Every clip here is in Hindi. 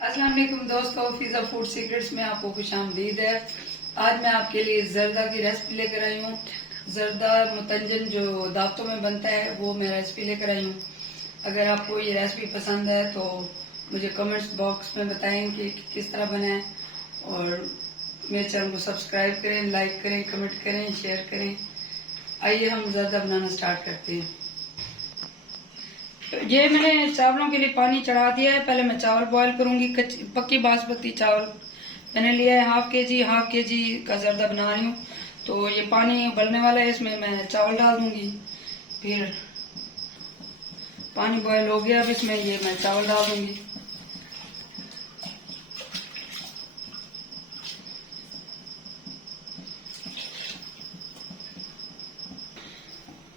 अस्सलाम वालेकुम दोस्तों, फिजा फूड सीक्रेट्स में आपको खुशामदीद है। आज मैं आपके लिए जर्दा की रेसिपी लेकर आई हूँ। जर्दा मुतंजन जो दावतों में बनता है वो मैं रेसिपी लेकर आई हूँ। अगर आपको ये रेसिपी पसंद है तो मुझे कमेंट्स बॉक्स में बताएं कि किस तरह बनाएं और मेरे चैनल को सब्सक्राइब करें, लाइक करें, कमेंट करें, शेयर करें। आइए हम जर्दा बनाना स्टार्ट करते हैं। ये मैंने चावलों के लिए पानी चढ़ा दिया है। पहले मैं चावल बॉईल करूंगी। पक्की बासमती चावल मैंने लिया है हाफ के जी का जर्दा बना रही हूँ। तो ये पानी उबलने वाला है, इसमें मैं चावल डाल दूंगी। फिर पानी बॉईल हो गया, अब इसमें ये मैं चावल डाल दूंगी।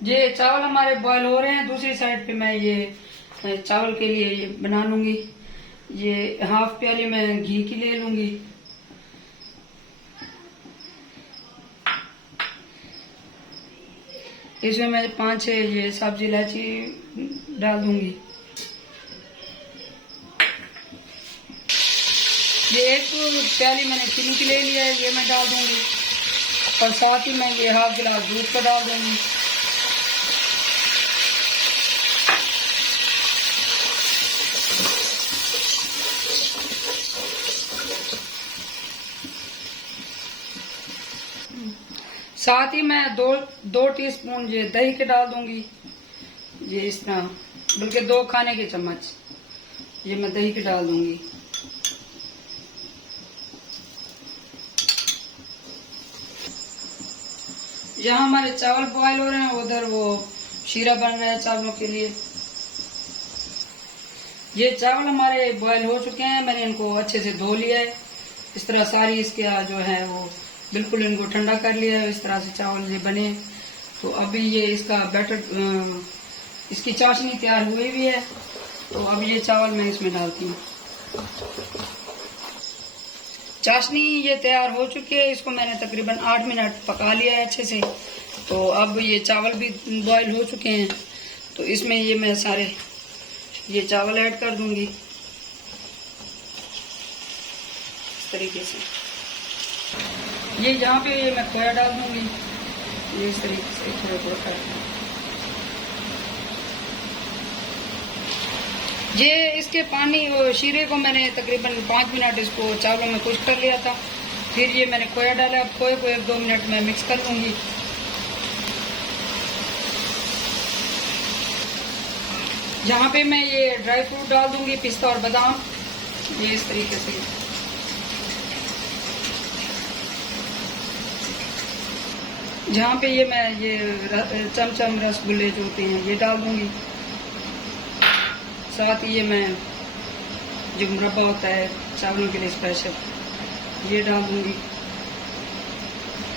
ये चावल हमारे बॉईल हो रहे हैं। दूसरी साइड पे मैं ये चावल के लिए ये बना लूंगी। ये हाफ प्याली मैं घी की ले लूंगी। इसमें मैं 5-6 ये सब्जी इलायची डाल दूंगी। ये एक प्याली मैंने चीनी की ले लिया है, ये मैं डाल दूंगी। और साथ ही मैं ये हाफ गिलास दूध का डाल दूंगी। साथ ही मैं दो टीस्पून ये दही के डाल दूंगी। ये इस तरह, बल्कि 2 खाने के चम्मच ये मैं दही के डाल दूंगी। यहाँ हमारे चावल बॉईल हो रहे हैं, उधर वो शीरा बन रहा है चावलों के लिए। ये चावल हमारे बॉईल हो चुके हैं। मैंने इनको अच्छे से धो लिया है। इस तरह सारी इसके जो है वो बिल्कुल इनको ठंडा कर लिया है। इस तरह से चावल ये बने। तो अभी ये इसका बैटर, इसकी चाशनी तैयार हुई भी है। तो अब ये चावल मैं इसमें डालती हूँ। चाशनी ये तैयार हो चुकी है। इसको मैंने तकरीबन 8 मिनट पका लिया है अच्छे से। तो अब ये चावल भी बॉईल हो चुके हैं। तो इसमें ये मैं सारे ये चावल ऐड कर दूंगी इस तरीके से। ये यहाँ पे ये मैं खोया डाल दूंगी। ये इस तरीके से थोड़ा कर ये इसके पानी और शीरे को मैंने तकरीबन 5 मिनट इसको चावलों में खुश्क कर लिया था। फिर ये मैंने खोया डाला। अब खोए को 1-2 मिनट में मिक्स कर लूंगी। यहाँ पे मैं ये ड्राई फ्रूट डाल दूंगी, पिस्ता और बादाम। ये इस तरीके से जहाँ पे ये मैं ये चमचम रसगुल्ले जो होते हैं ये डाल दूंगी। साथ ही ये मैं जो मुरब्बा होता है चावलों के लिए स्पेशल ये डाल दूंगी।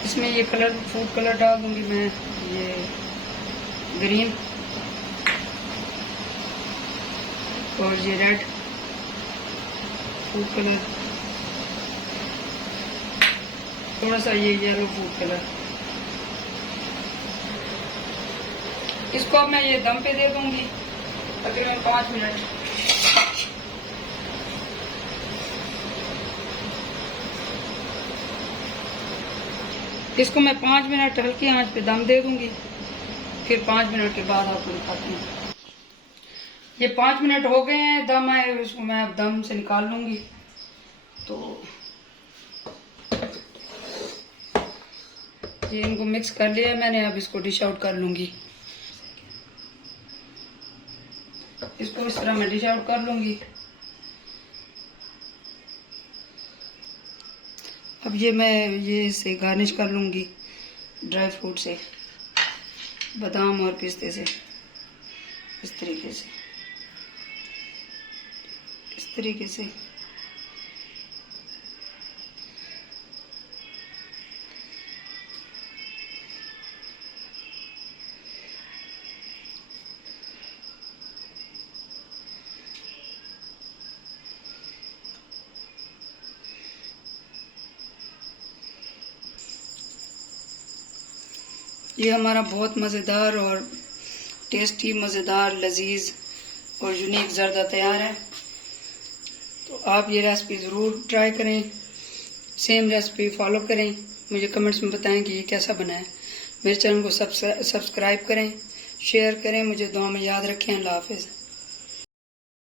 इसमें ये कलर फूड कलर डाल दूंगी मैं, ये ग्रीन और ये रेड फूड कलर, थोड़ा सा ये येलो फूड कलर। इसको अब मैं ये दम पे दे दूंगी तकरीबन 5 मिनट। इसको मैं 5 मिनट हल्की आंच पे दम दे दूंगी। फिर 5 मिनट के बाद आपको दिखाती हूँ। ये 5 मिनट हो गए हैं दम आए, इसको मैं अब दम से निकाल लूंगी। तो ये इनको मिक्स कर लिया मैंने। अब इसको डिश आउट कर लूंगी। इसको इस तरह मैं डिश आउट कर लूंगी। अब ये मैं ये इसे गार्निश कर लूंगी ड्राई फ्रूट से, बादाम और पिस्ते से। इस तरीके से ये हमारा बहुत मज़ेदार और टेस्टी, मज़ेदार, लजीज और यूनिक जर्दा तैयार है। तो आप ये रेसिपी ज़रूर ट्राई करें, सेम रेसिपी फॉलो करें, मुझे कमेंट्स में बताएं कि ये कैसा बना है। मेरे चैनल को सब्सक्राइब करें, शेयर करें, मुझे दुआ में याद रखें। अल्लाह हाफिज़।